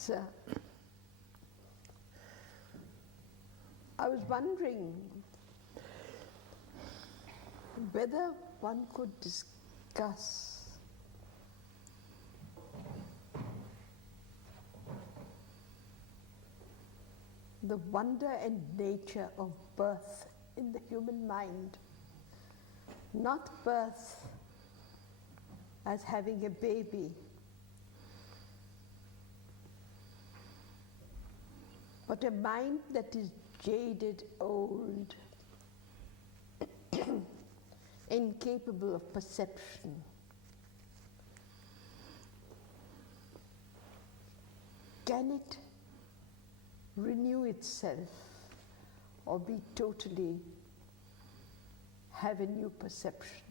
Sir, I was wondering whether one could discuss the wonder and nature of birth in the human mind. Not birth as having a baby, but a mind that is jaded, old, incapable of perception. Can it renew itself or be totally have a new perception?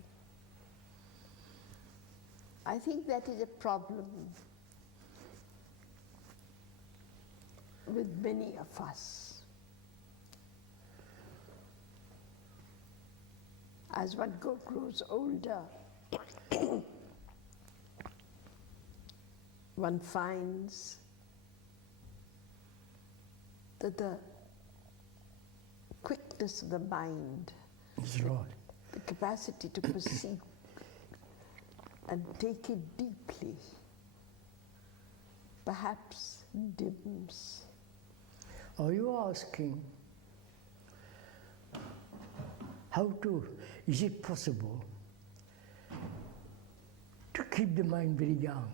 I think that is a problem with many of us. As one grows older, one finds that the quickness of the mind, the capacity to perceive and take it deeply, perhaps dims. Are you asking is it possible to keep the mind very young?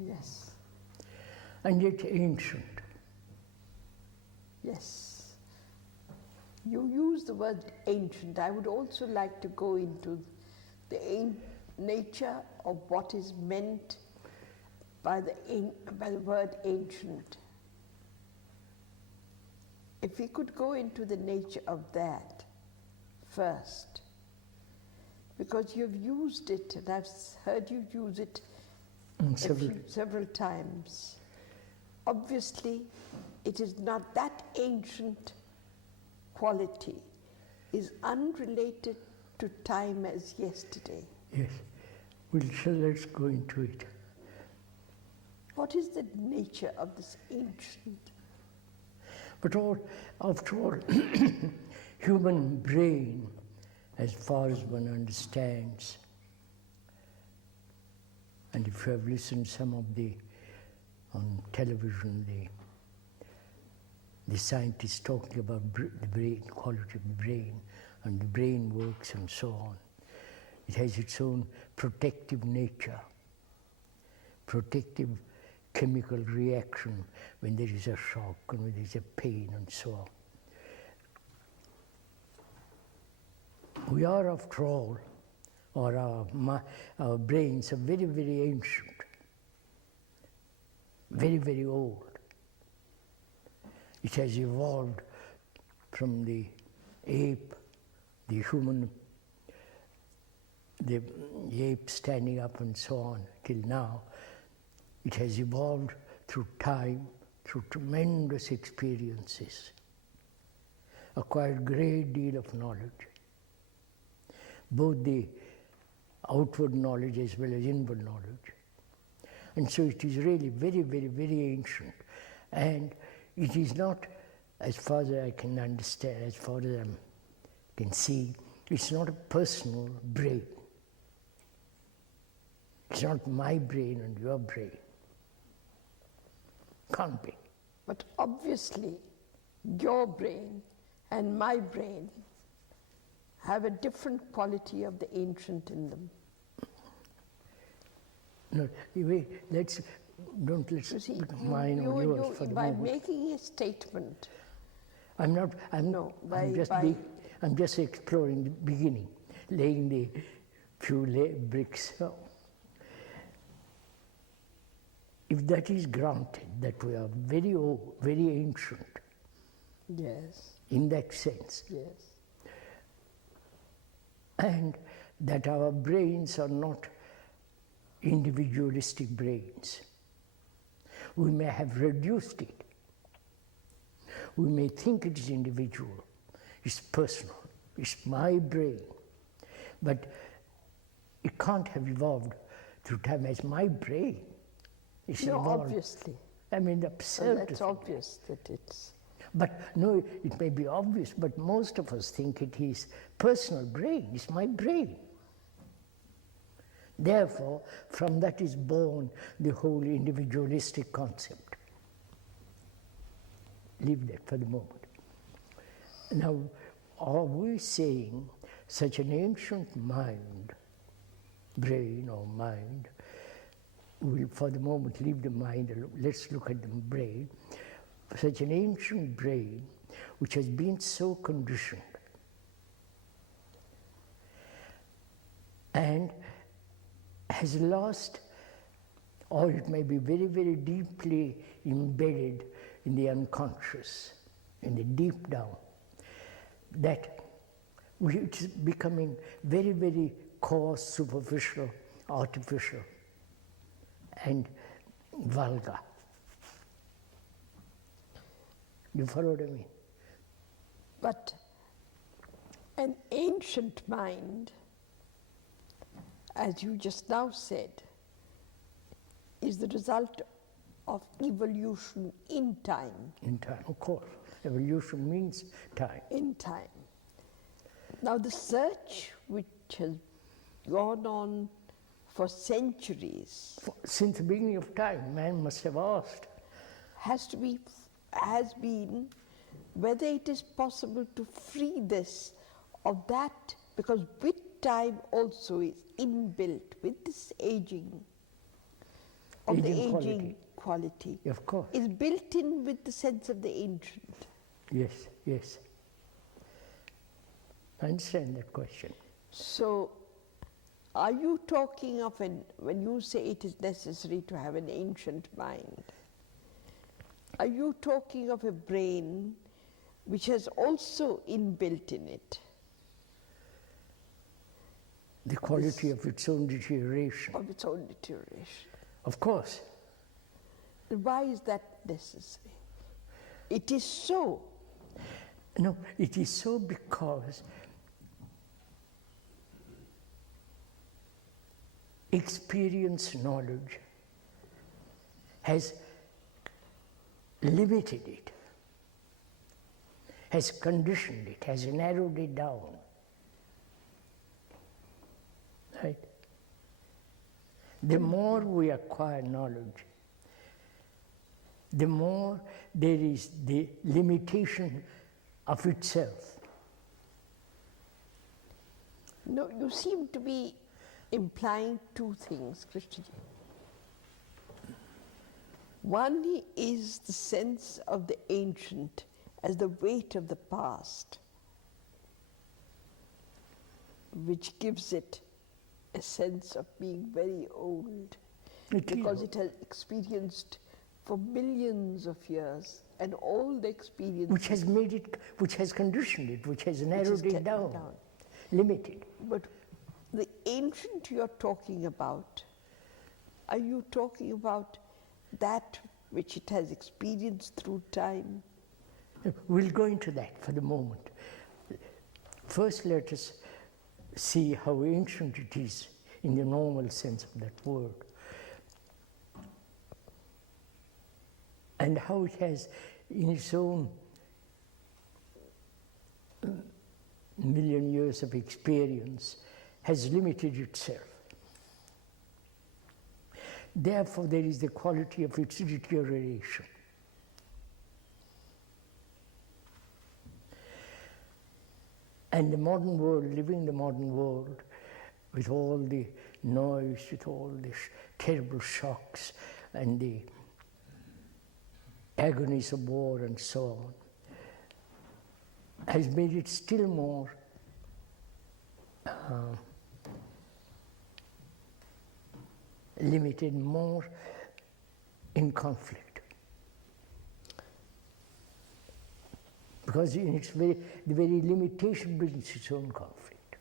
Yes. And yet ancient? Yes. You use the word ancient. I would also like to go into the nature of what is meant by the word ancient. If we could go into the nature of that first, because you've used it, and I've heard you use it several times. Obviously, it is not that ancient quality, is unrelated to time as yesterday. Yes. Let's go into it. What is the nature of this ancient? But after all, human brain, as far as one understands, and if you have listened some of on television, the scientists talking about the brain, quality of the brain, and the brain works and so on. It has its own protective nature, protective chemical reaction when there is a shock and when there is a pain and so on. We are, after all, or our brains are very, very ancient, very, very old. It has evolved from the ape, the human, the ape standing up and so on, till now. It has evolved through time, through tremendous experiences, acquired a great deal of knowledge, both the outward knowledge as well as inward knowledge. And so it is really very, very, very ancient. And it is not, as far as I can understand, as far as I can see, it's not a personal brain. It's not my brain and your brain. Can't be. But obviously, your brain and my brain have a different quality of the ancient in them. No, let's mine or yours for the by moment. making a statement. I'm just exploring the beginning, laying the few bricks. If that is granted, that we are very old, very ancient, yes, in that sense, yes, and that our brains are not individualistic brains, we may have reduced it. We may think it is individual, it's personal, it's my brain, but it can't have evolved through time as my brain. It's No, evolved. obviously. I mean, So absurd. that's obvious that it's. But no, it may be obvious, but most of us think it is personal brain, it's my brain. Therefore, from that is born the whole individualistic concept. Leave that for the moment. Now, are we saying such an ancient mind, brain or mind, we'll for the moment leave the mind alone, let's look at the brain, such an ancient brain which has been so conditioned and has lost, or it may be very, very deeply embedded in the unconscious, in the deep down, that it's becoming very, very coarse, superficial, artificial, and vulgar. You follow what I mean? But an ancient mind, as you just now said, is the result of evolution in time. In time, of course. Evolution means time. In time. Now the search which has gone on for centuries Since the beginning of time, man must have asked. has been whether it is possible to free this of that, because with time also is inbuilt with this aging of the Aging aging quality. Of course. Is built in with the sense of the ancient. Yes, yes. I understand that question. So, are you talking of when you say it is necessary to have an ancient mind, are you talking of a brain which has also inbuilt in it The quality of its own deterioration. of its own deterioration? Of course. And why is that necessary? It is so. No, it is so because experience knowledge has limited it, has conditioned it, has narrowed it down. Right? The more we acquire knowledge, the more there is the limitation of itself. No, you seem to be implying two things, Krishnaji. One is the sense of the ancient as the weight of the past, which gives it a sense of being very old, because it has experienced for millions of years, and all the experience which has made it, which has conditioned it, which has narrowed it down, limited. But the ancient you're talking about, are you talking about that which it has experienced through time? We'll go into that for the moment. First, let us see how ancient it is in the normal sense of that word, and how it has, in its own million years of experience, has limited itself. Therefore, there is the quality of its deterioration. And the modern world, living in the modern world, with all the noise, with all the terrible shocks and the agonies of war and so on, has made it still more limited, more in conflict. Because in its the very limitation brings its own conflict.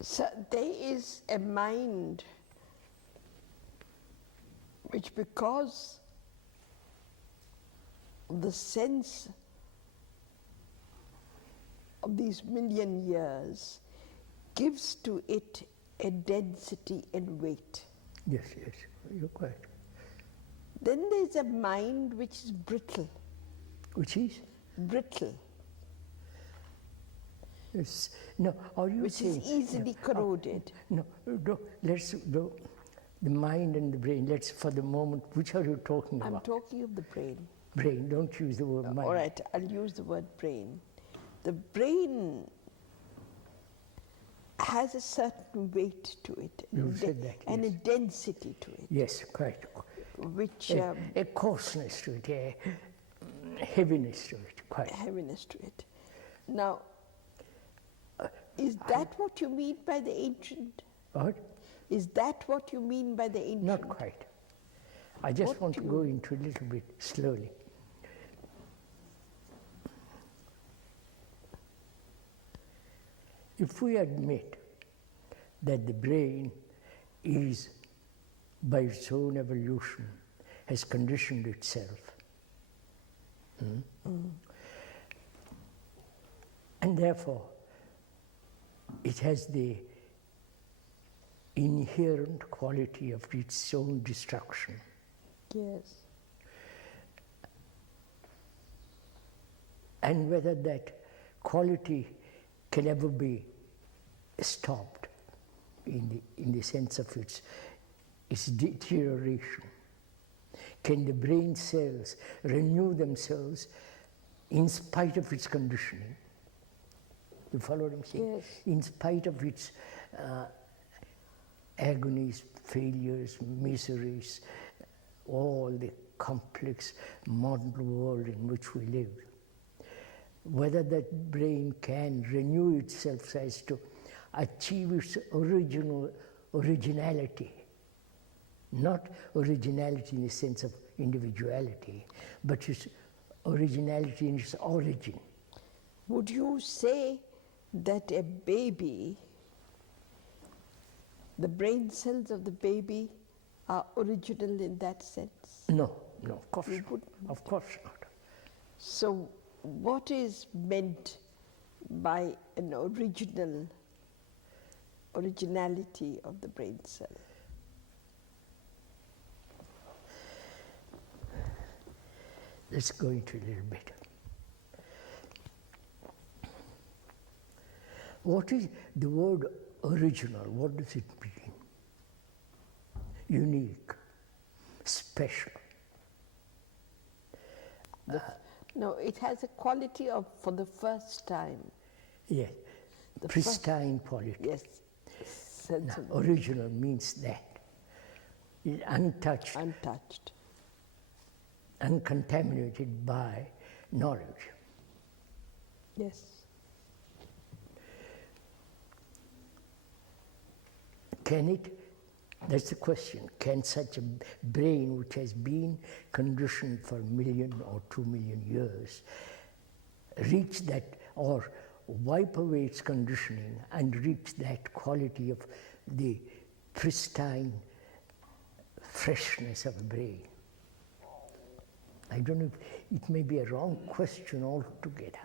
So there is a mind which, because of the sense of these million years, gives to it a density and weight. Yes, yes, you're quite. Then there's a mind which is brittle. Which is? Brittle. Yes. No, are you Which saying? is easily corroded. No, let's go. The mind and the brain, let's for the moment, which are you talking I'm about? talking of the brain. Brain, don't use the word mind. All right, I'll use the word brain. The brain has a certain weight to it, You said that, and yes. a density to it, Yes, quite. which A coarseness to it, a heaviness to it, quite. heaviness to it. Now, is that what you mean by the ancient? What? Is that what you mean by the ancient? Not quite. I just What want to do go into a little bit slowly. If we admit that the brain is, by its own evolution, has conditioned itself, and therefore it has the inherent quality of its own destruction. Yes. And whether that quality can ever be stopped in the sense of its deterioration. Can the brain cells renew themselves in spite of its conditioning? You follow what I'm saying? Yes. In spite of its agonies, failures, miseries, all the complex modern world in which we live. Whether that brain can renew itself so as to achieve its originality, not originality in the sense of individuality, but its originality in its origin. Would you say that a baby, the brain cells of the baby are original in that sense? No, of course You not. wouldn't. Of course not. So what is meant by an originality of the brain cell? Let's go into a little bit. What is the word original? What does it mean? Unique, special. No, it has a quality of for the first time. Yes, The pristine quality. Yes, sense Now, of original means that. It's untouched, untouched. uncontaminated by knowledge. Yes. Can it? That's the question. Can such a brain, which has been conditioned for 1 million or 2 million years, reach that or wipe away its conditioning and reach that quality of the pristine freshness of a brain? I don't know if it may be a wrong question altogether.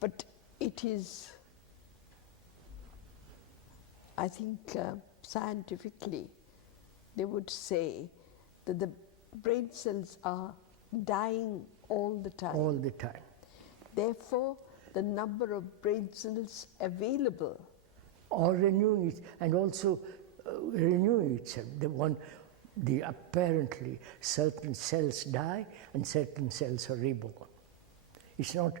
But it is, I think scientifically, they would say that the brain cells are dying all the time. All the time. Therefore, the number of brain cells available Or renewing it, and also renewing itself. The apparently certain cells die and certain cells are reborn. It's not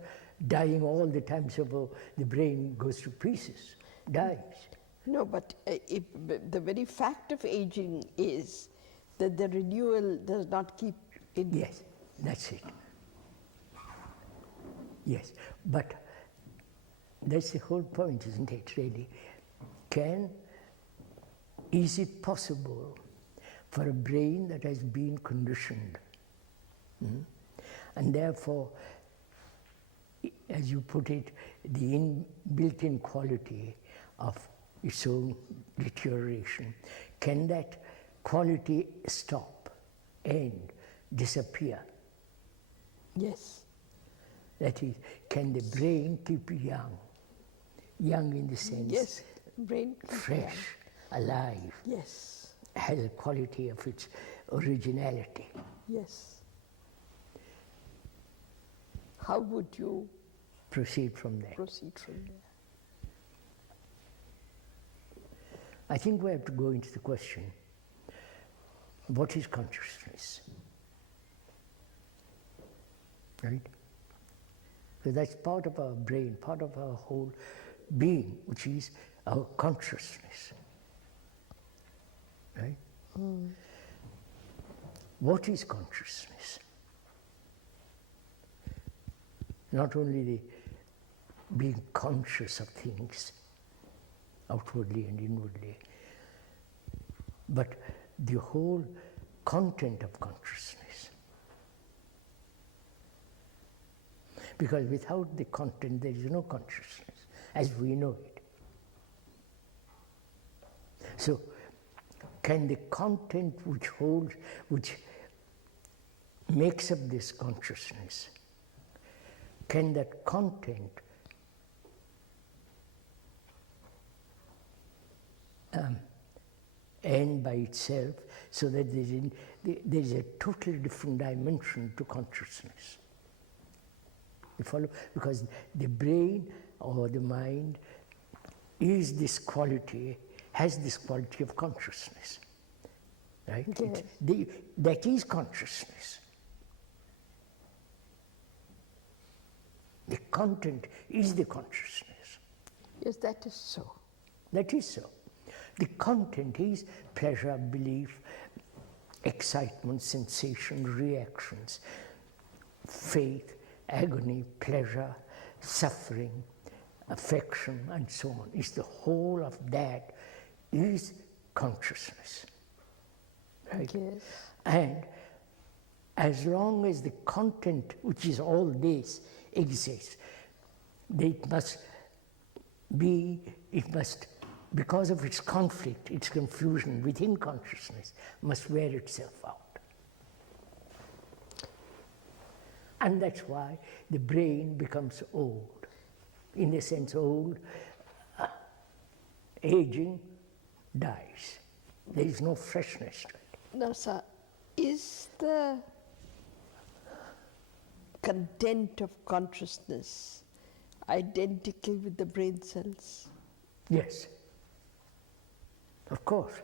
dying all the time, so the brain goes to pieces, dies. No, but the very fact of aging is that the renewal does not keep in. Yes, that's it. Yes, but that's the whole point, isn't it, really? Is it possible for a brain that has been conditioned, and therefore, as you put it, the built-in quality of its own deterioration, can that quality stop, end, disappear? Yes. That is, can the brain keep young? Young in the sense Yes, brain keeps young. fresh, alive, Yes, has a quality of its originality. yes. How would you Proceed from there. proceed from there? I think we have to go into the question, what is consciousness? Right? So that's part of our brain, part of our whole being, which is our consciousness. Right? What is consciousness? Not only the being conscious of things, outwardly and inwardly, but the whole content of consciousness. Because without the content there is no consciousness, as we know it. So, can the content which makes up this consciousness, can that content end by itself, so that there is a totally different dimension to consciousness? You follow? Because the brain or the mind is this quality, has this quality of consciousness. Right? Yes. That is consciousness. The content is the consciousness. Yes, that is so. That is so. The content is pleasure, belief, excitement, sensation, reactions, faith, agony, pleasure, suffering, affection, and so on. It's the whole of that is consciousness. Right? Yes. And as long as the content, which is all this, exists, it must, because of its conflict, its confusion within consciousness, must wear itself out. And that's why the brain becomes old. In the sense old, aging, dies. There is no freshness to it. Now, sir, is the content of consciousness identical with the brain cells? Yes. Of course.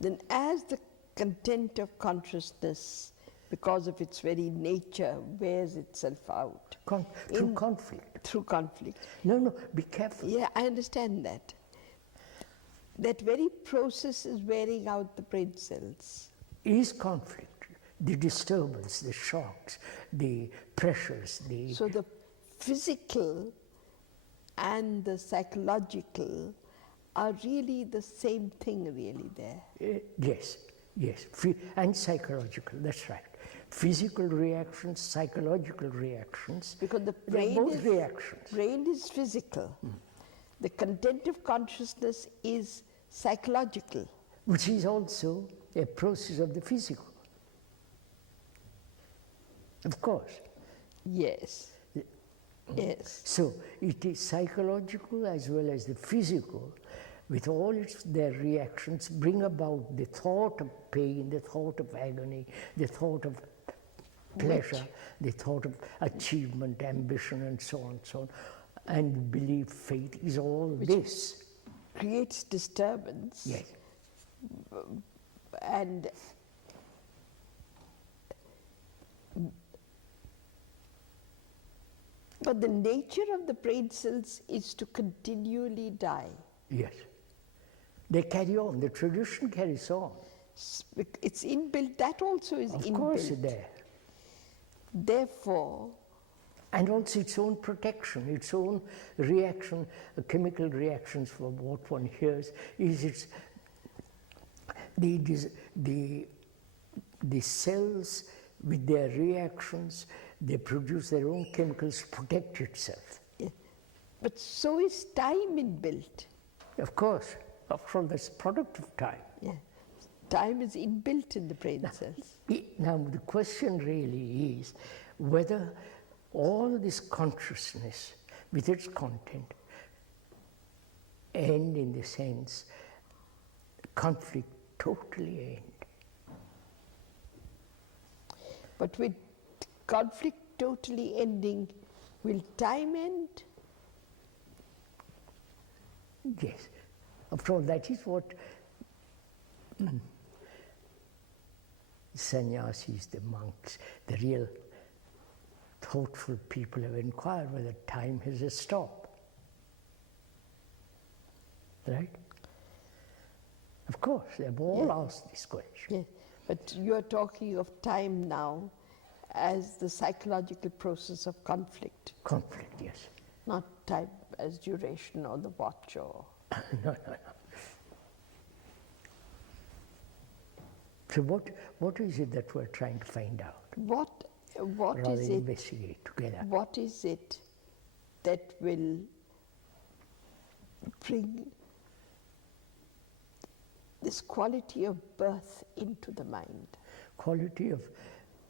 Then as the content of consciousness, because of its very nature, wears itself out. Through conflict. Through conflict. No, be careful. Yeah, I understand that. That very process is wearing out the brain cells. Is conflict, the disturbance, the shocks, the pressures, So the physical and the psychological are really the same thing really there. Yes, and psychological, that's right. Physical reactions, psychological reactions. Because the they're both reactions. brain is physical. The content of consciousness is psychological. Which is also a process of the physical. Of course. Yes. Yes. So it is psychological as well as the physical, with all their reactions, bring about the thought of pain, the thought of agony, the thought of pleasure, the thought of achievement, ambition, and so on, so on. And belief, faith is all this. Creates disturbance. Yes. And but the nature of the brain cells is to continually die. Yes. They carry on. The tradition carries on. It's inbuilt. That also is inbuilt. Of course, there. Therefore, and also its own protection, its own reaction, chemical reactions from what one hears, is its the cells with their reactions, they produce their own chemicals to protect itself. yeah. But so is time inbuilt. Of course, after all, that's product of time. Yeah. Time is inbuilt in the brain cells. Now the question really is whether all this consciousness with its content end in the sense conflict totally end. But with conflict totally ending, will time end? Yes. After all, that is what sannyasis, the monks, the real thoughtful people have inquired whether time has a stop. Right? Of course, they've all asked this question. Yes. But you're talking of time now as the psychological process of conflict. Conflict, yes. Not time as duration or the watch or... No. So what is it that we're trying to find out? What Rather is it? Investigate together. What is it that will bring this quality of birth into the mind? Quality of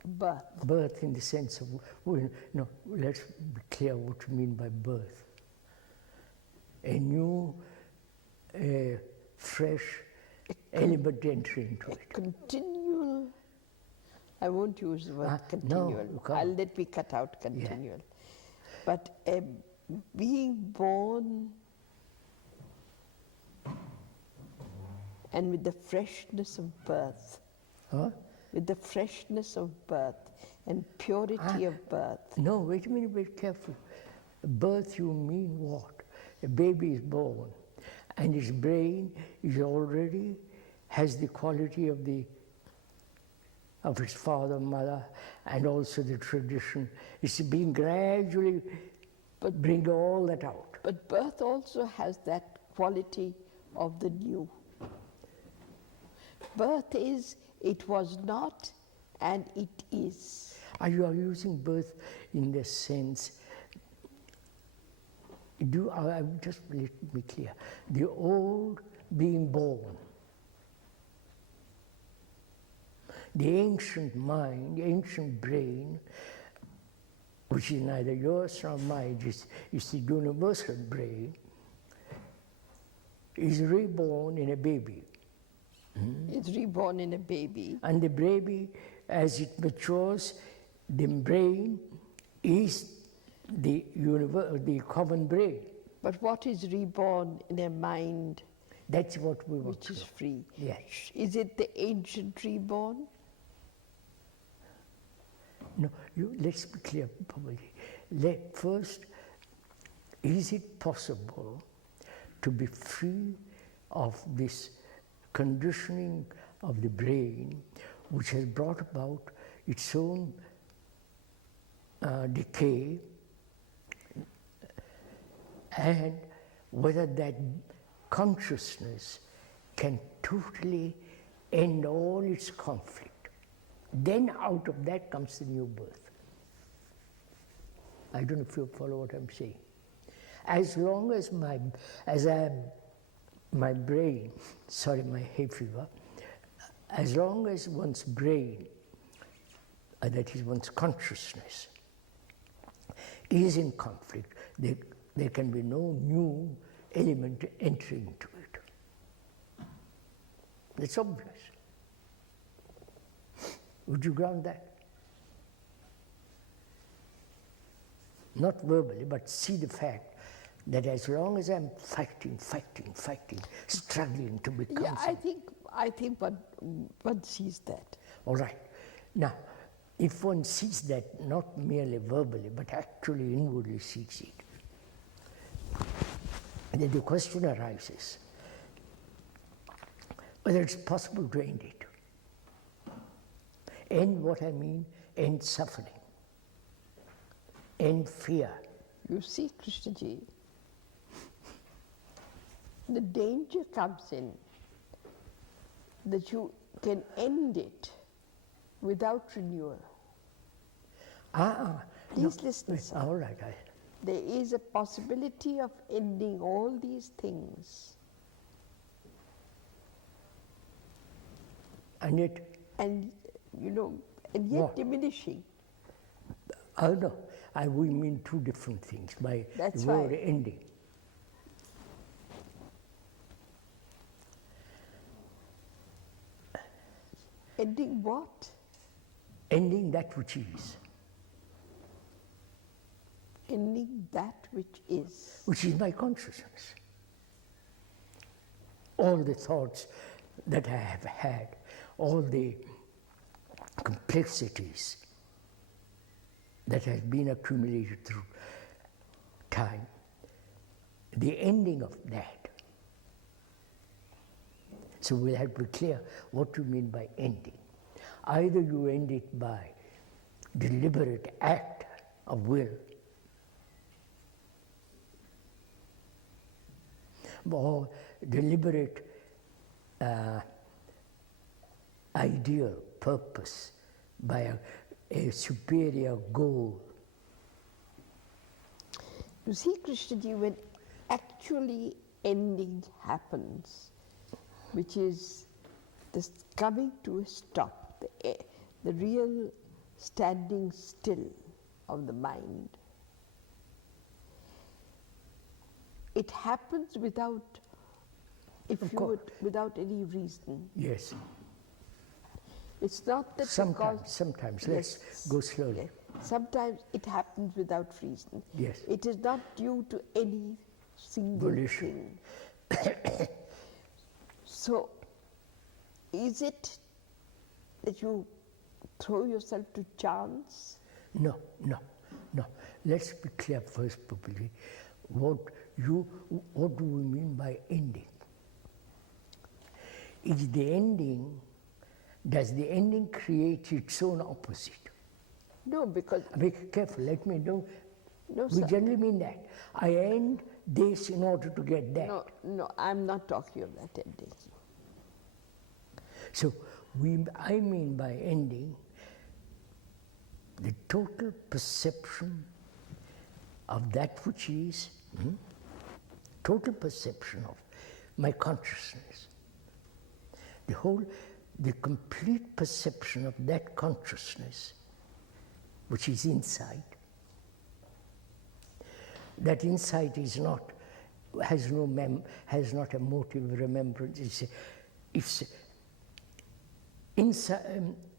Birth. birth in the sense of, well, no, let's be clear what you mean by birth. A new, fresh element entry into it. Continual, I won't use the word continual. No, you can't. Let me cut out continual. But being born and with the freshness of birth, Huh? with the freshness of birth and purity of birth. No, wait a minute, be careful. Birth, you mean what? A baby is born and his brain is already has the quality of its father, mother, and also the tradition. It's being gradually bring all that out. But birth also has that quality of the new. Birth is, it was not, and it is. You are using birth in the sense, just let me clear, the old being born, the ancient mind, the ancient brain, which is neither yours nor mine, it's the universal brain, is reborn in a baby. It's reborn in a baby. And the baby, as it matures, the brain is the common brain. But what is reborn in a mind That's what we want which to is know. free? Yes. Is it the ancient reborn? No, let's be clear, probably. First, is it possible to be free of this conditioning of the brain, which has brought about its own decay, and whether that consciousness can totally end all its conflict? Then out of that comes the new birth. I don't know if you follow what I'm saying. As long as my brain, my hay fever, as long as one's brain, that is one's consciousness, is in conflict, there can be no new element entering into it. That's obvious. Would you grant that? Not verbally, but see the fact that as long as I'm fighting, struggling to become something. I think one sees that. All right. Now, if one sees that not merely verbally, but actually inwardly sees it, then the question arises whether it's possible to end it. End what I mean, end suffering, end fear. You see, Krishnaji, the danger comes in that you can end it without renewal. Please listen, sir. All right. There is a possibility of ending all these things. And yet, and yet what? Diminishing. Oh no, we mean two different things by That's the word right. ending. Ending what? Ending that which is. Ending that which is. Which is my consciousness. All the thoughts that I have had, all the complexities that have been accumulated through time, the ending of that. So we'll have to be clear what you mean by ending. Either you end it by deliberate act of will, or deliberate ideal purpose by a superior goal. You see, Krishnaji, when actually ending happens, which is this coming to a stop, the real standing still of the mind, it happens without, without any reason. Yes. It's not that Sometimes. Let's go slowly. Yes. Sometimes it happens without reason. Yes. It is not due to any single Volition. thing. So, is it that you throw yourself to chance? No. Let's be clear first, Pupili. What do we mean by ending? Is the ending, does the ending create its own opposite? No, because... Be careful, let me know. No, We sir. generally mean that. I end this in order to get that. No, I'm not talking of that ending. So, I mean by ending the total perception of that which is, total perception of my consciousness. The complete perception of that consciousness, which is insight. That insight has not a motive remembrance. It's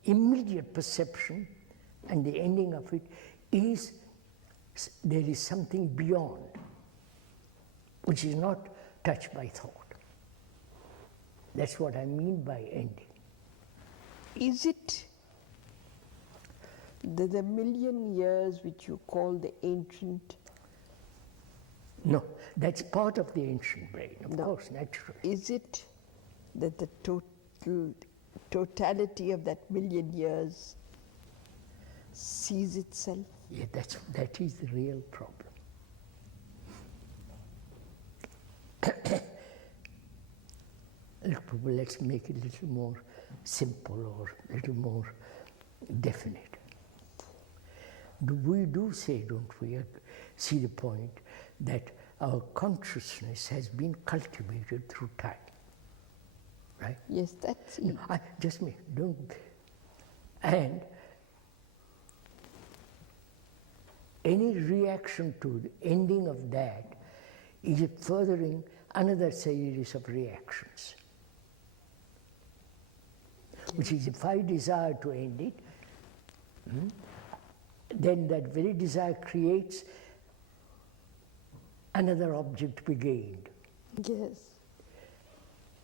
immediate perception, and the ending of it is there is something beyond, which is not touched by thought. That's what I mean by ending. Is it the million years which you call the ancient? No, that's part of the ancient brain, of course, naturally. Is it that the totality of that million years sees itself? Yeah, that is the real problem. Look, let's make it a little more simple or a little more definite. We do say, don't we, see the point that our consciousness has been cultivated through time, right? Yes, that's it. Just me, don't. And any reaction to the ending of that is furthering another series of reactions. Which is, if I desire to end it, then that very desire creates another object to be gained. Yes.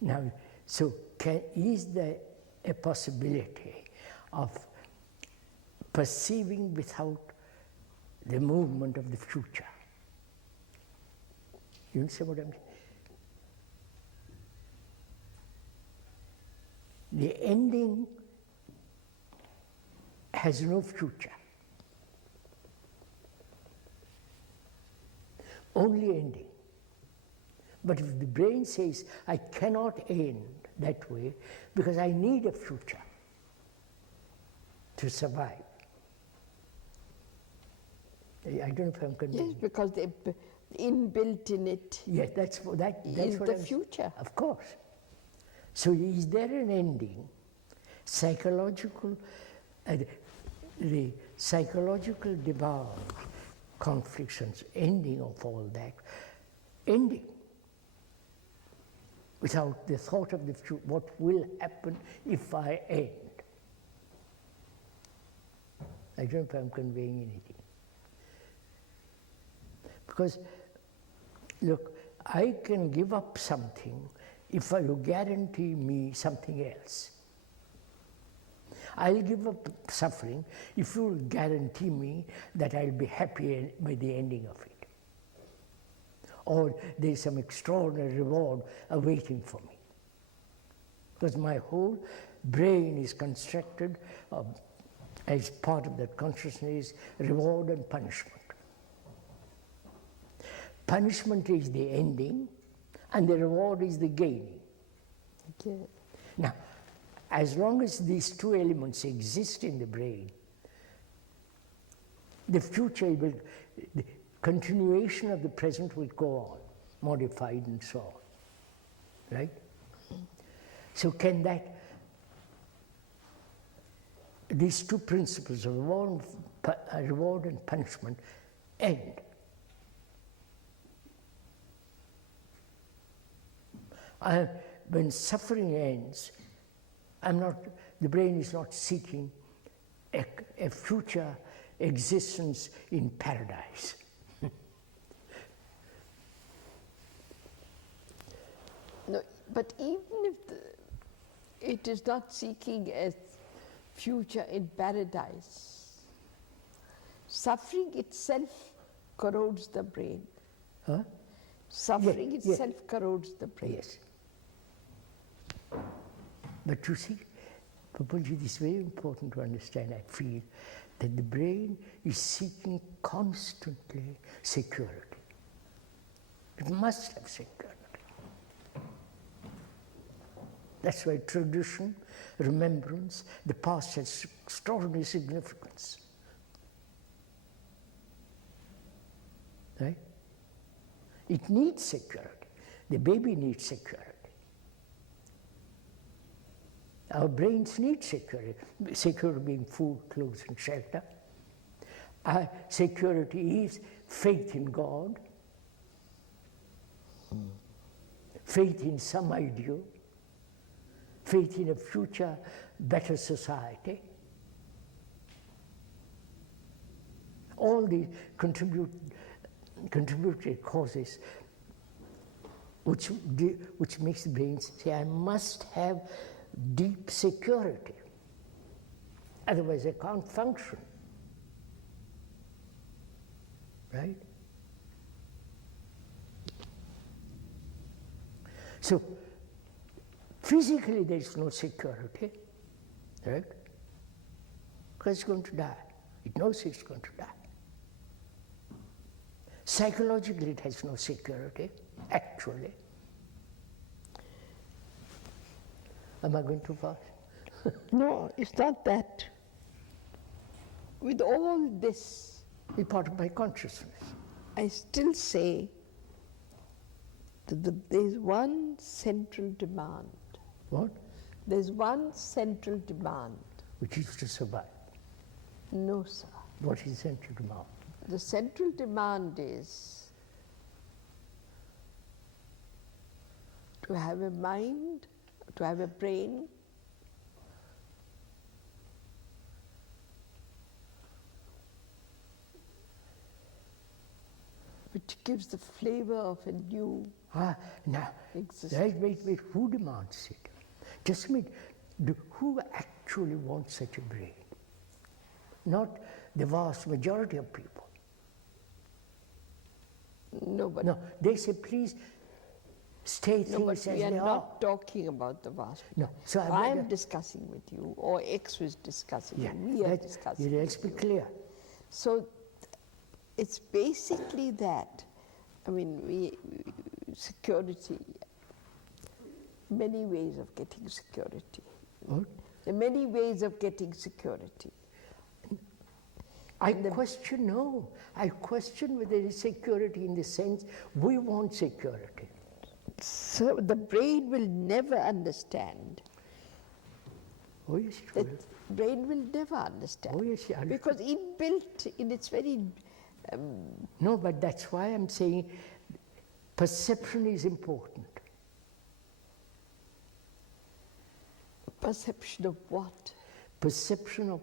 Now, so is there a possibility of perceiving without the movement of the future? You understand what I'm saying? The ending has no future. Only ending. But if the brain says, I cannot end that way because I need a future to survive. I don't know if I'm convinced. Yes, because they inbuilt in it. Yes, that's Is what the future. Of course. So is there an ending? Psychological, the psychological devour, conflicts, ending of all that, ending without the thought of the future, what will happen if I end? I don't know if I'm conveying anything. Because, look, I can give up something if you guarantee me something else. I'll give up suffering if you guarantee me that I'll be happy by the ending of it. Or there's some extraordinary reward awaiting for me. Because my whole brain is constructed as part of that consciousness, reward and punishment. Punishment is the ending, and the reward is the gaining. Okay. Now, as long as these two elements exist in the brain, the future will, the continuation of the present will go on, modified and so on, right? So can these two principles of reward and punishment end? When suffering ends, the brain is not seeking a future existence in paradise. No, but even if it is not seeking a future in paradise, suffering itself corrodes the brain. Huh? Suffering itself corrodes the brain. Yes. But you see, Papanji, it is very important to understand, I feel, that the brain is seeking constantly security. It must have security. That's why tradition, remembrance, the past has extraordinary significance. Right? It needs security. The baby needs security. Our brains need security. Security being food, clothes, and shelter. Security is faith in God, faith in some ideal, faith in a future better society. All these contributory causes which makes the brain say, I must have deep security, otherwise I can't function. Right? So, physically there is no security, right? Because it's going to die. It knows it's going to die. Psychologically it has no security, actually. Am I going too fast? No, it's not that. With all this, It's part of my consciousness. I still say that there's one central demand. What? There's one central demand. Which is to survive. No, sir. What is central demand? The central demand is to have a mind, to have a brain, which gives the flavor of a new Now, existence. wait, who demands it? Just a minute, who actually wants such a brain? Not the vast majority of people. No, but No, they say, please stay things as we are they not talking about the vast. No, so I am discussing with you, or X was discussing, and we are discussing. Let's be clear. So it's basically that. I mean, security, many ways of getting security. What? There are many ways of getting security. I question whether there is security in the sense we want security. So the brain will never understand. Oh yes, it The will. brain will never understand. Oh yes, yeah. Because inbuilt in its very No, but that's why I'm saying perception is important. perception of what? Perception of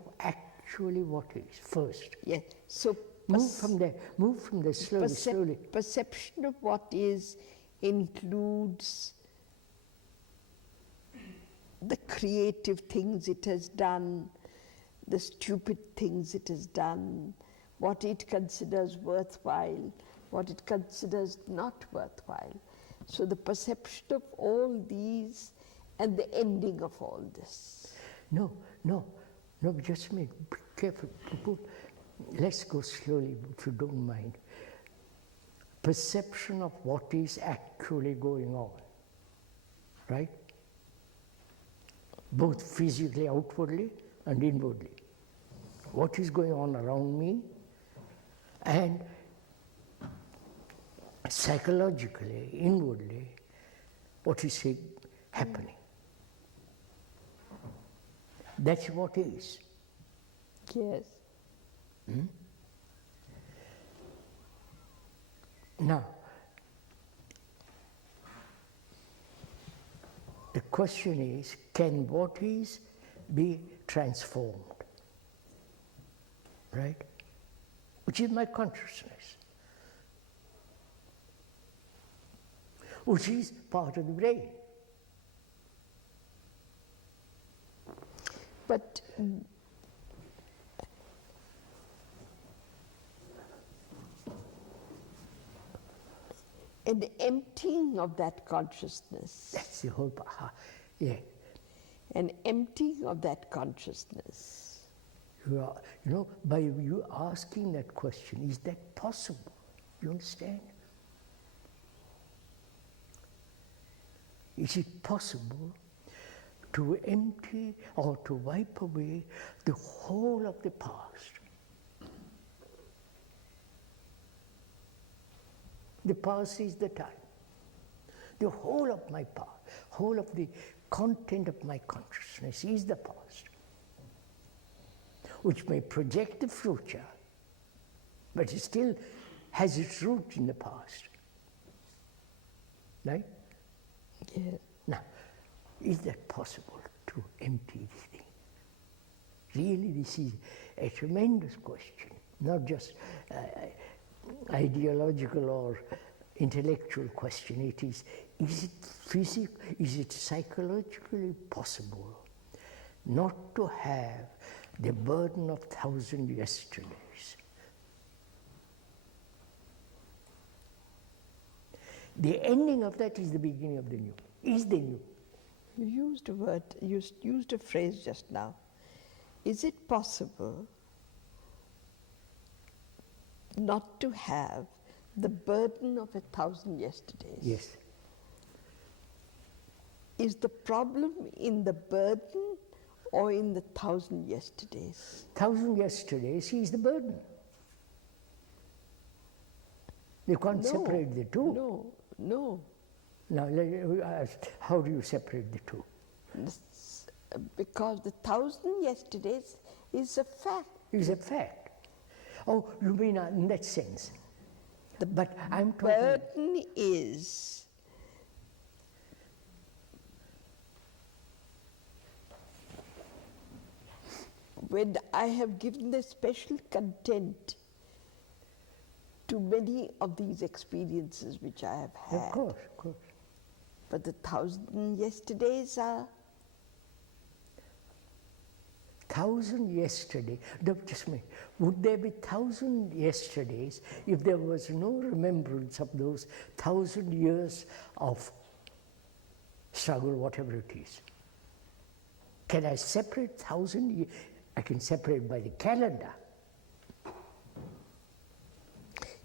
actually what is first. Yes. So Move from there slowly. perception of what is includes the creative things it has done, the stupid things it has done, what it considers worthwhile, what it considers not worthwhile. So the perception of all these and the ending of all this. No, just a minute, be careful. Let's go slowly, if you don't mind. Perception of what is actually going on, right? Both physically, outwardly, and inwardly. What is going on around me, and psychologically, inwardly, what is happening. That's what is. Yes. Now, the question is, can what is be transformed? Right? Which is my consciousness, which is part of the brain. But an emptying of that consciousness. That's the whole part. Yeah. An emptying of that consciousness. By you asking that question, is that possible? You understand? Is it possible to empty or to wipe away the whole of the past? The past is the time. The whole of my past, whole of the content of my consciousness is the past, which may project the future, but it still has its root in the past. Right? Yes. Now, is that possible to empty this thing? Really, this is a tremendous question, not just ideological or intellectual question. It is it physical, is it psychologically possible not to have the burden of 1,000 yesterdays? The ending of that is the beginning of the new, is the new. You used a word, used a phrase just now. Is it possible not to have the burden of 1,000 yesterdays? Yes. Is the problem in the burden or in the 1,000 yesterdays? 1,000 yesterdays is the burden. You can't separate the two. No. Now, how do you separate the two? Because the 1,000 yesterdays is a fact. Is a fact. Oh, you mean in that sense. But I'm talking... Burden is when I have given the special content to many of these experiences which I have had. Of course. But the 1,000 yesterdays are... 1,000 yesterday. Just a minute. Would there be 1,000 yesterdays if there was no remembrance of those 1,000 years of struggle, whatever it is? Can I separate 1,000 years? I can separate by the calendar.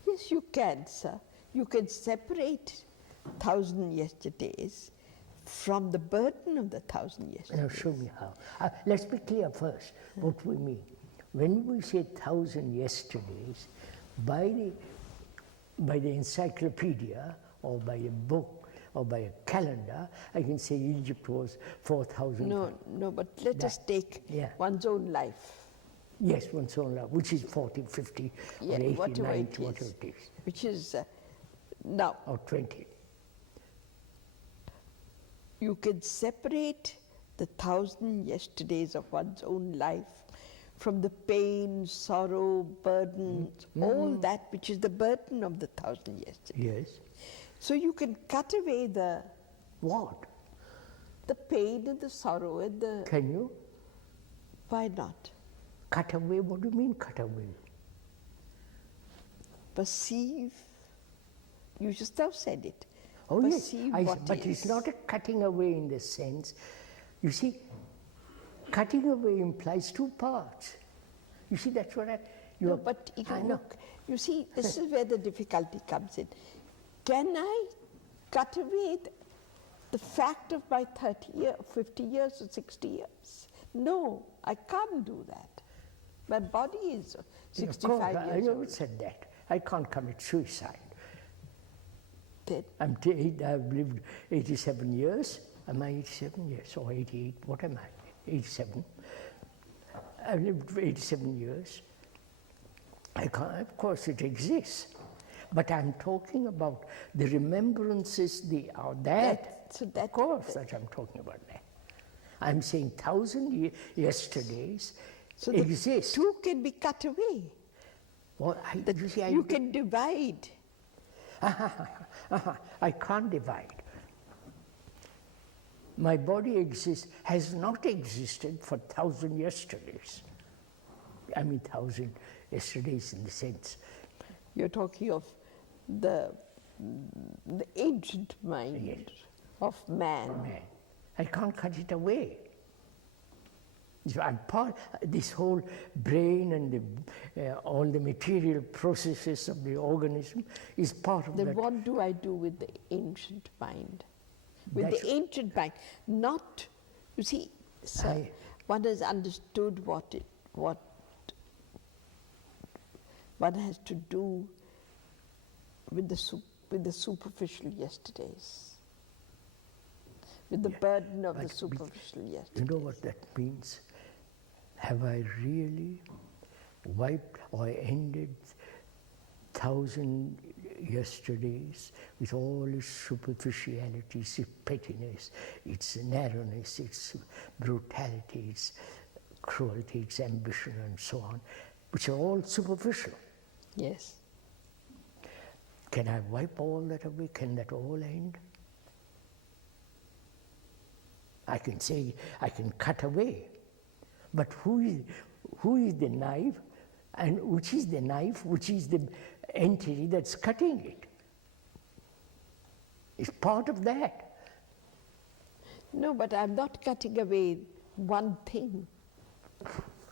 Yes, you can, sir. You can separate 1,000 yesterdays from the burden of the 1,000 yesterdays. Now show me how. Let's be clear first what we mean. When we say 1,000 yesterdays, by the encyclopedia or by a book or by a calendar, I can say Egypt was 4,000. No, but let us take one's own life. Yes, one's own life, which is 40, 50, or 80, 90, whatever it is. Which is, now... Or 20. You can separate the 1,000 yesterdays of one's own life from the pain, sorrow, burden, all that which is the burden of the 1,000 yesterdays. Yes. So you can cut away the What? pain and the sorrow and the... Can you? Why not? Cut away? What do you mean cut away? Perceive. You just have said it. Oh Perceive yes, what but is. it's not a cutting away in the sense. You see, cutting away implies two parts. You see, that's what No, but you I know. look, you see, this is where the difficulty comes in. Can I cut away the fact of my 30 years, 50 years or 60 years? No, I can't do that. My body is 65 Of course, I years never old. said that. I can't commit suicide. Then I've lived 87 years. Am I 87 years or 88? What am I? 87. I've lived 87 years. I can't, of course, it exists. But I'm talking about the remembrances, of course, that I'm talking about that. I'm saying 1,000 yesterdays so exist. the two can be cut away. Well, you see, You can divide. I can't divide. My body has not existed for 1,000 yesterdays. I mean 1,000 yesterdays in the sense. You're talking of the ancient mind Yes. of man. Man, I can't cut it away. So this whole brain and all the material processes of the organism is part of Then that. what do I do with the ancient mind? With That's- the ancient mind, not, you see, sir, one has understood what one has to do with the superficial yesterdays, with the burden of the but superficial You yesterdays. know what that means? Have I really wiped or ended 1,000 yesterdays with all its superficialities, its pettiness, its narrowness, its brutality, its cruelty, its ambition, and so on, which are all superficial? Yes. Can I wipe all that away? Can that all end? I can say, I can cut away. But who is the knife, and which is the knife, which is the entity that's cutting it? It's part of that. No, but I'm not cutting away one thing.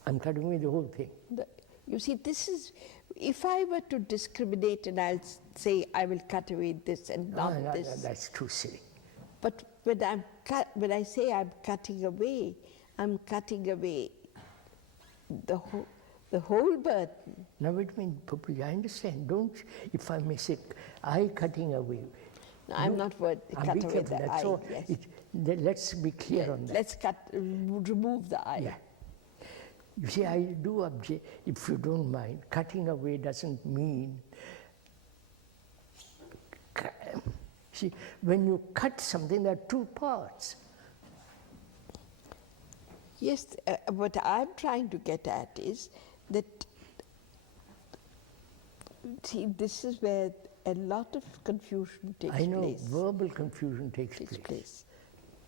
I'm cutting away the whole thing. You see, this is, if I were to discriminate and I'll say I will cut away this and not No, this. that's too silly. But when I say I'm cutting away the whole burden. Now wait a minute, Pupi, I understand. If I may say, I cutting away. No, I'm not worried. I'm Cut be away careful, the that's eye. all. Yes. Let's be clear on that. Let's remove the eye. Yeah. You see, I do object, if you don't mind, cutting away doesn't mean. See, when you cut something, there are two parts. Yes, what I'm trying to get at is that, see, this is where a lot of confusion takes place. I know verbal confusion takes place.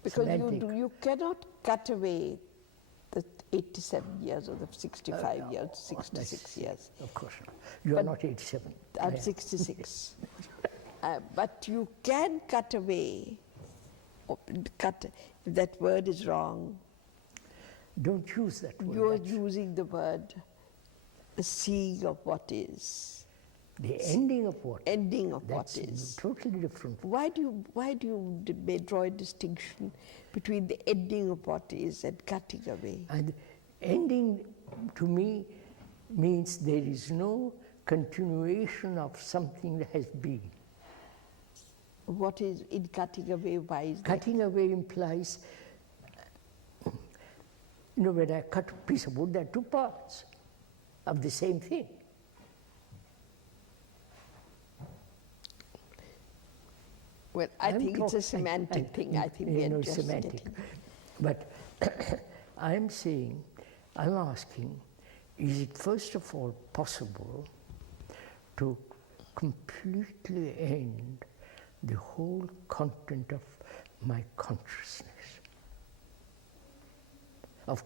Because Semantic. you cannot cut away the 87 years or the 65 years, 66 years. Of course not. You are not 87. I I'm am. 66. But you can cut away, if that word is wrong, Don't use that word. you're That's using the word, the seeing of what is, the ending of what? ending of That's what is. totally different. Why do you draw a distinction between the ending of what is and cutting away? And ending, to me, means there is no continuation of something that has been. What is in cutting away? Why is that? Cutting away implies, when I cut a piece of wood, there are two parts of the same thing. Well, I I'm think it's a talking- semantic thing. I think we are just semantic. getting. But I'm saying, I'm asking, is it first of all possible to completely end the whole content of my consciousness, of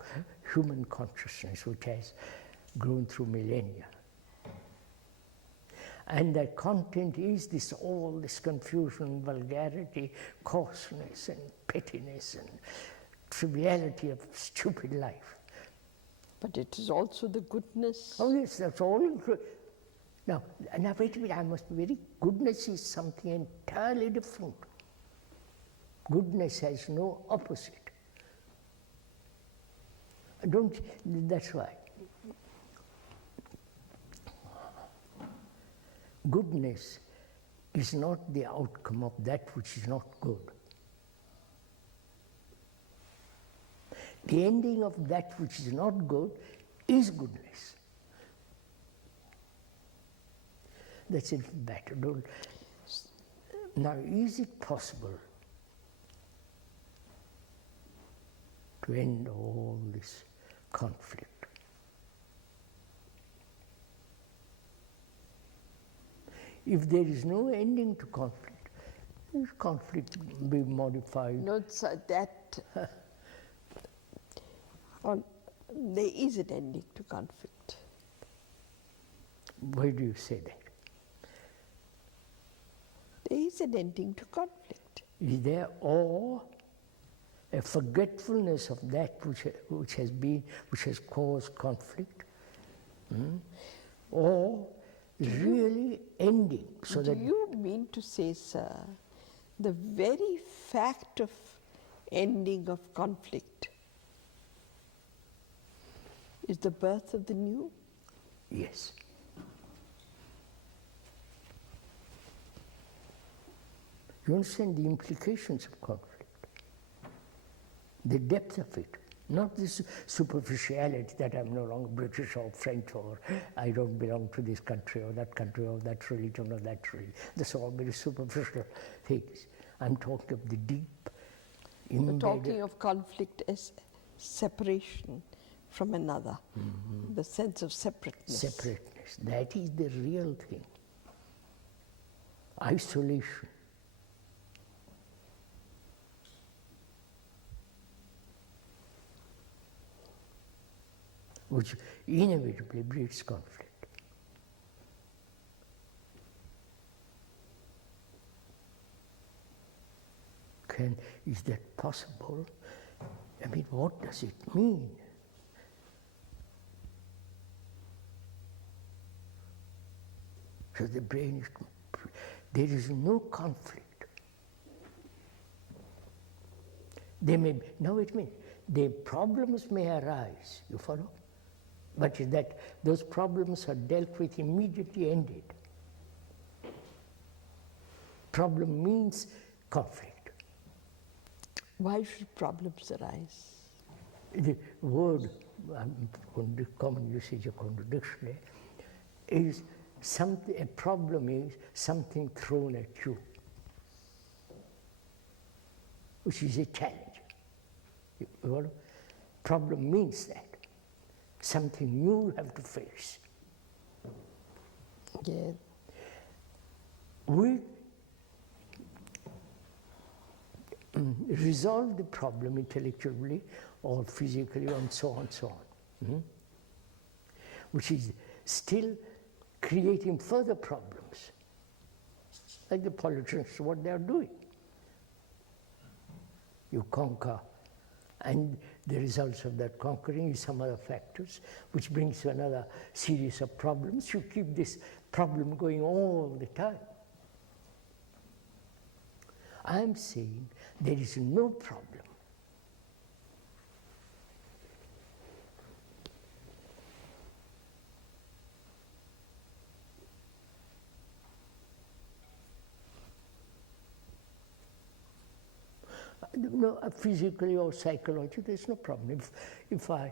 human consciousness, which has grown through millennia. And that content is this, all this confusion, vulgarity, coarseness and pettiness and triviality of stupid life. But it is also the goodness. Oh yes, that's all included. Now wait a minute, I must be very, goodness is something entirely different. Goodness has no opposite. That's why. Goodness is not the outcome of that which is not good. The ending of that which is not good is goodness. That's it, better. Now, is it possible to end all this conflict? If there is no ending to conflict, this conflict will be modified. No, that there is an ending to conflict. Why do you say that? There is an ending to conflict. Is there or a forgetfulness of that which has caused conflict, or really ending? So do you mean to say, sir, the very fact of ending of conflict is the birth of the new? Yes. You understand the implications of conflict, the depth of it, not this superficiality that I'm no longer British or French or I don't belong to this country or that religion or that religion. That's all very superficial things. I'm talking of the deep, You're talking of conflict as separation from another, the sense of separateness. Separateness, that is the real thing. Isolation. Which inevitably breeds conflict. Is that possible? I mean, what does it mean? So the brain is, there is no conflict. There may be, now wait a minute, the problems may arise, you follow? But that those problems are dealt with immediately ended. Problem means conflict. Why should problems arise? The word, common usage according to dictionary, is something, a problem is something thrown at you, which is a challenge. Problem means that. Something you have to face. Yeah. We resolve the problem intellectually or physically and so on and so on, which is still creating further problems, like the politicians, what they are doing. You conquer, and the results of that conquering is some other factors, which brings another series of problems. You keep this problem going all the time. I'm saying there is no problem. No, physically or psychologically, there's no problem. If I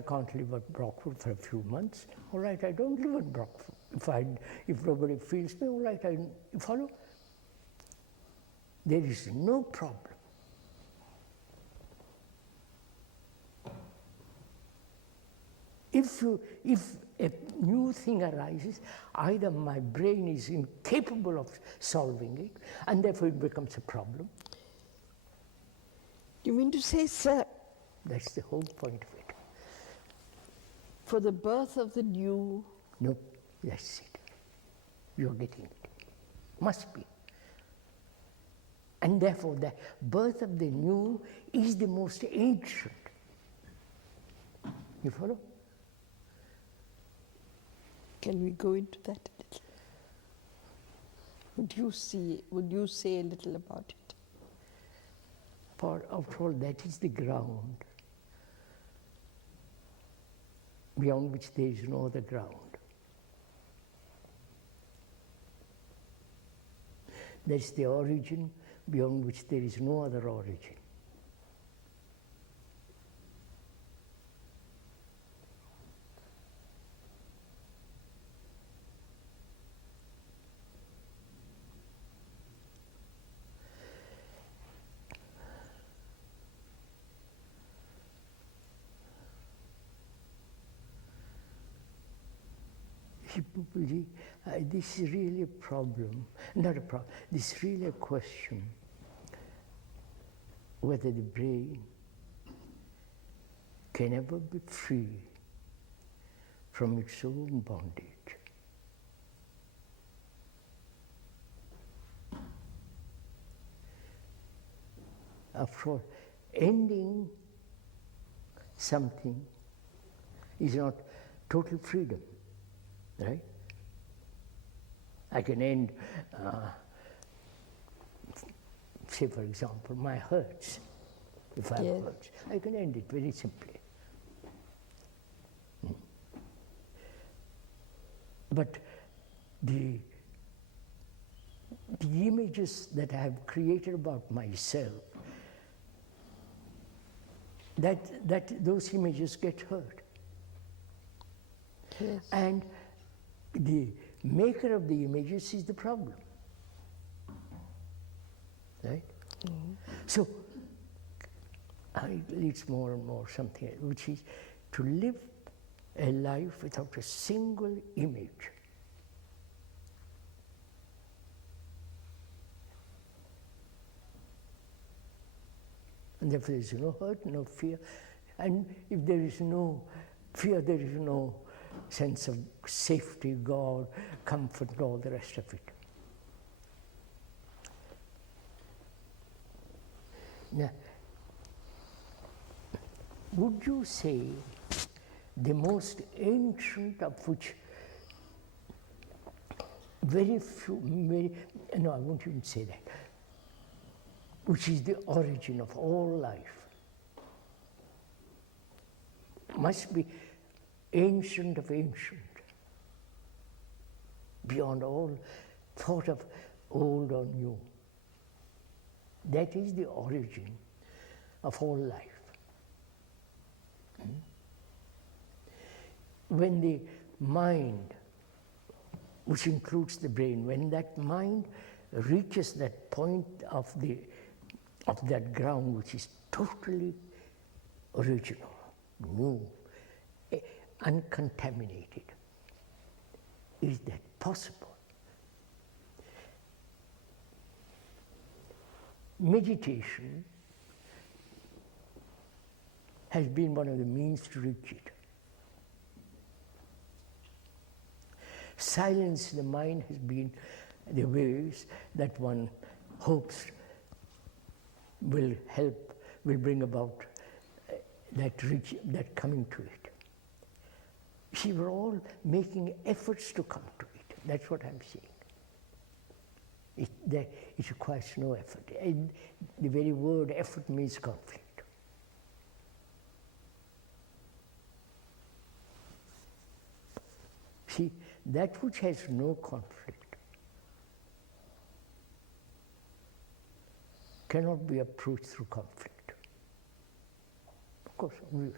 can't live at Brockwood for a few months, all right, I don't live at Brockwood. If nobody feels me, all right, you follow? There is no problem. if a new thing arises, either my brain is incapable of solving it, and therefore it becomes a problem. You mean to say, sir, That's the whole point of it. for the birth of the new, No, that's it. You're getting it. Must be. And therefore the birth of the new is the most ancient. You follow? can we go into that a little? Would you say a little about it? For after all, that is the ground beyond which there is no other ground. That's the origin beyond which there is no other origin. Pupaji, this is really a problem, not a problem, this is really a question whether the brain can ever be free from its own bondage. After all, ending something is not total freedom. Right? I can end, say for example, my hurts. If I have hurts, I can end it very simply. But the images that I have created about myself, those images get hurt. Yes. And the maker of the images is the problem, right? Mm-hmm. So it leads more and more something, which is to live a life without a single image. And if there is no hurt, no fear, and if there is no fear, there is no sense of safety, God, comfort, and all the rest of it. Now, would you say the most ancient of which no, I won't even say that, which is the origin of all life, must be ancient of ancient, beyond all thought of old or new. That is the origin of all life. When the mind, which includes the brain, when that mind reaches that point of that ground which is totally original, new, uncontaminated, is that possible? Meditation has been one of the means to reach it. Silence in the mind has been the ways that one hopes will bring about that coming to it. See, we're all making efforts to come to it. That's what I'm saying. It requires no effort. And the very word effort means conflict. See, that which has no conflict cannot be approached through conflict. Of course, obvious.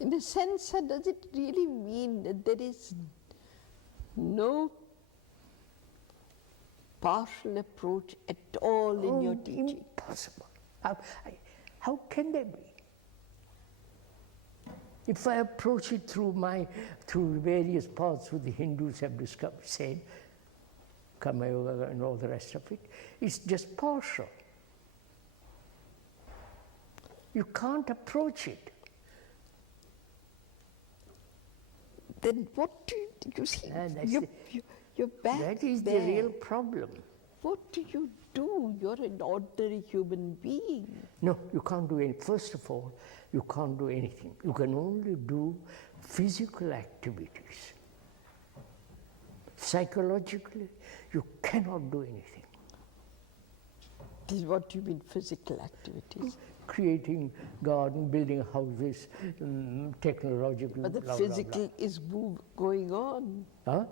In a sense, does it really mean that there is no partial approach at all in your teaching? Impossible. How can there be? If I approach it through various paths which the Hindus have said, Karma Yoga and all the rest of it, it's just partial. You can't approach it. Then what do you see? You're back That is there. the real problem. What do you do? You're an ordinary human being. No, you can't do anything. First of all, you can't do anything. You can only do physical activities. Psychologically, you cannot do anything. This is what you mean, physical activities. Creating garden, building houses, technological. But the blah, physical blah, blah. is going on. Huh?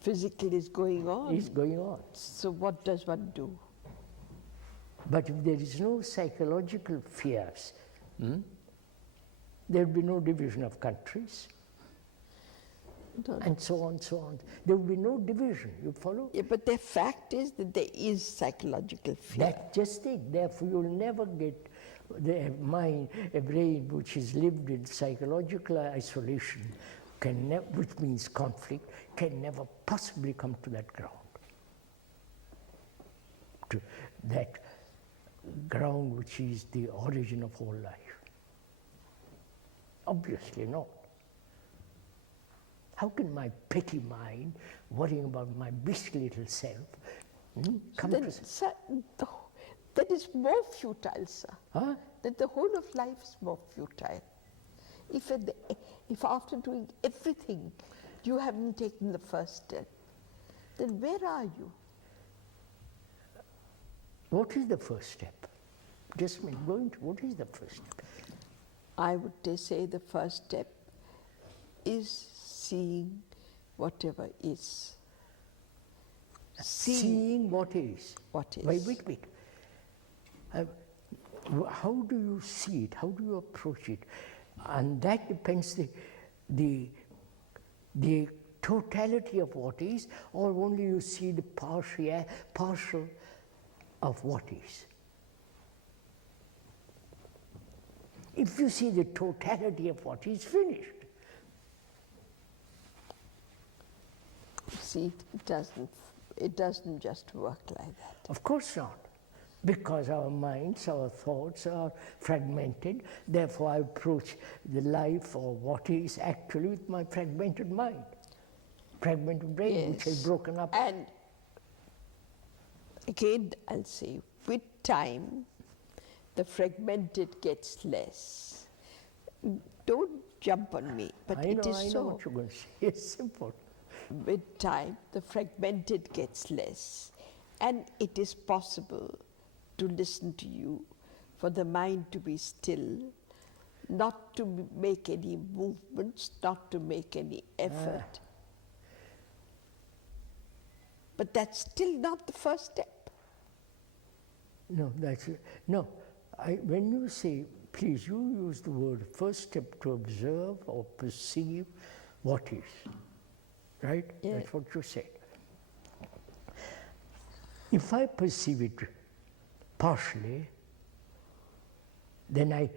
Physical is going on. Is going on. So what does one do? But if there is no psychological fears, there will be no division of countries, No. and so on, so on. There will be no division, you follow? Yeah, but the fact is that there is psychological fear. That's just it. Therefore, you'll never get a mind, a brain which is lived in psychological isolation, which means conflict, can never possibly come to that ground. To that ground which is the origin of all life. Obviously not. How can my petty mind, worrying about my beastly little self, come Then, to... sir, that is more futile, sir. Huh? That the whole of life is more futile. If after doing everything you haven't taken the first step, then where are you? What is the first step? Just a minute, what is the first step? I would say the first step is seeing whatever is. Seeing what is. What is. Wait. How do you see it? How do you approach it? And that depends the totality of what is, or only you see the partial of what is. If you see the totality of what is, finished. See, it doesn't just work like that. Of course not. Because our minds, our thoughts are fragmented, therefore I approach the life or what is actually with my fragmented mind, fragmented brain, which is broken up. And again, I'll say, with time, the fragmented gets less. Don't jump on me, but it is I so. know what you're going to say. It's simple. With time, the fragmented gets less, and it is possible to listen to you, for the mind to be still, not to make any movements, not to make any effort. But that's still not the first step. No, when you say, please, you use the word first step to observe or perceive what is, right? Yeah. That's what you said. If I perceive it partially, then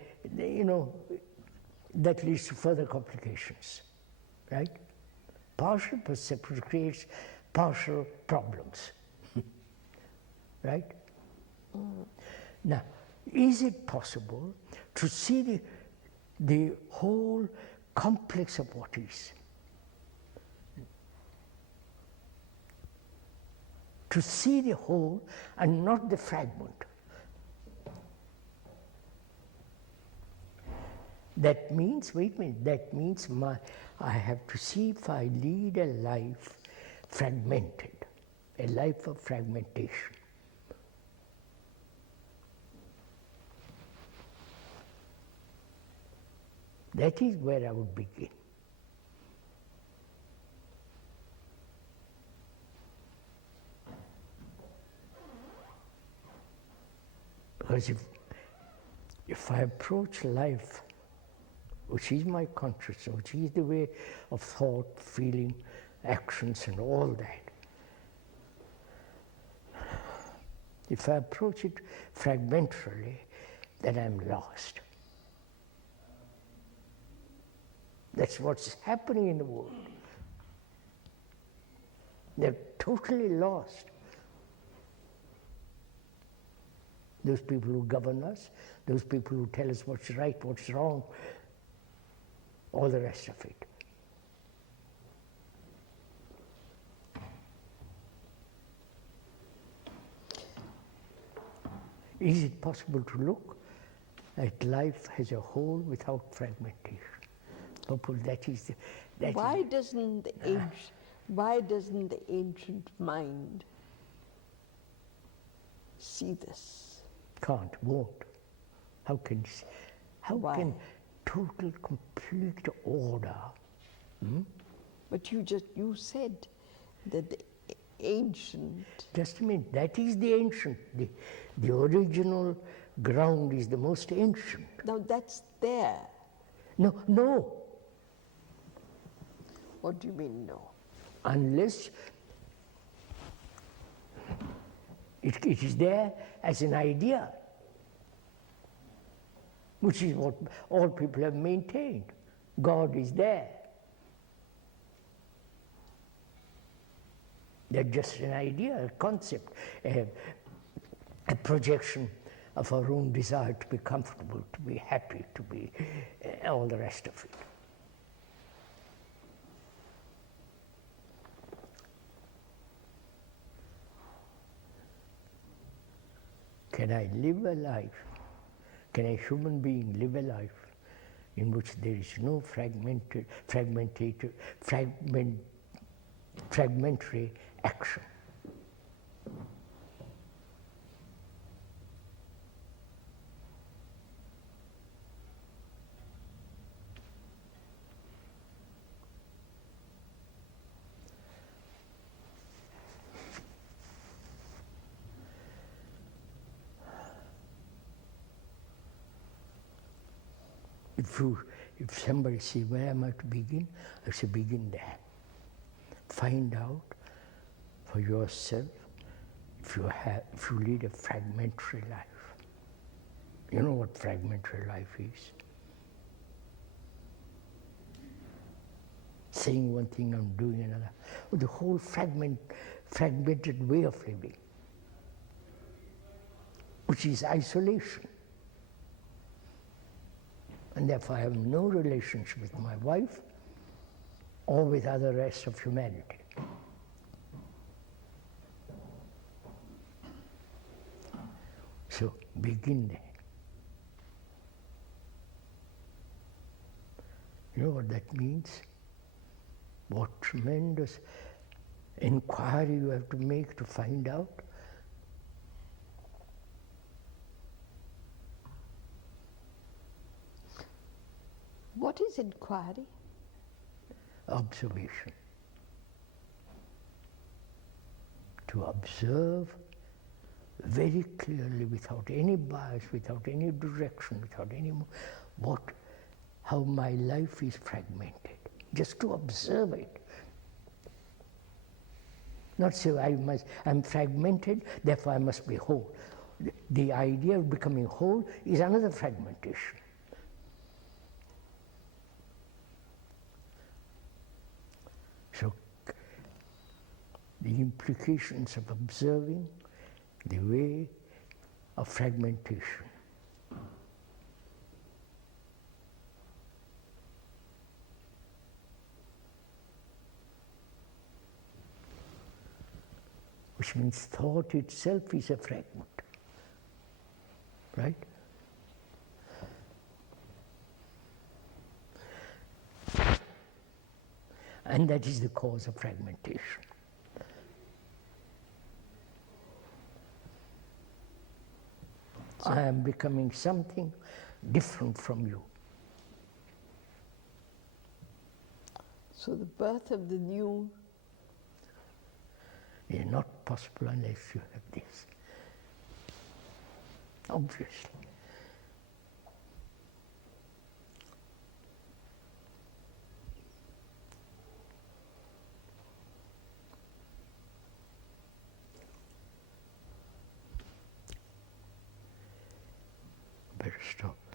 that leads to further complications, right? Partial perception creates partial problems, right? Now, is it possible to see the whole complex of what is? To see the whole and not the fragment. That means, wait a minute, that means I have to see if I lead a life fragmented, a life of fragmentation. That is where I would begin. Because if I approach life, which is my consciousness, which is the way of thought, feeling, actions and all that, If I approach it fragmentarily, then I'm lost. That's what's happening in the world. They're totally lost. Those people who govern us, those people who tell us what's right, what's wrong, all the rest of it. Is it possible to look at life as a whole without fragmentation? Why doesn't the ancient mind see this? Can't, won't. How can total, complete order? But you said that the ancient. Just a minute, that is the ancient. The original ground is the most ancient. Now that's there. No. What do you mean, no? Unless it is there as an idea, which is what all people have maintained. God is there. They're just an idea, a concept, a projection of our own desire to be comfortable, to be happy, to be all the rest of it. Can I live a life? Can a human being live a life in which there is no fragmentary action? If somebody says, where am I to begin? I say, begin there. Find out for yourself if you lead a fragmentary life. You know what fragmentary life is? Saying one thing and doing another. Or the whole fragmented way of living, which is isolation. And therefore I have no relationship with my wife or with other rest of humanity. So begin there. You know what that means? What tremendous inquiry you have to make to find out. What is inquiry? Observation. To observe very clearly, without any bias, without any direction, without any how my life is fragmented. Just to observe it. Not say I'm fragmented, therefore I must be whole. The idea of becoming whole is another fragmentation. So the implications of observing the way of fragmentation. Which means thought itself is a fragment, right? And that is the cause of fragmentation. I am becoming something different from you. So the birth of the new is not possible unless you have this. Obviously. Stop.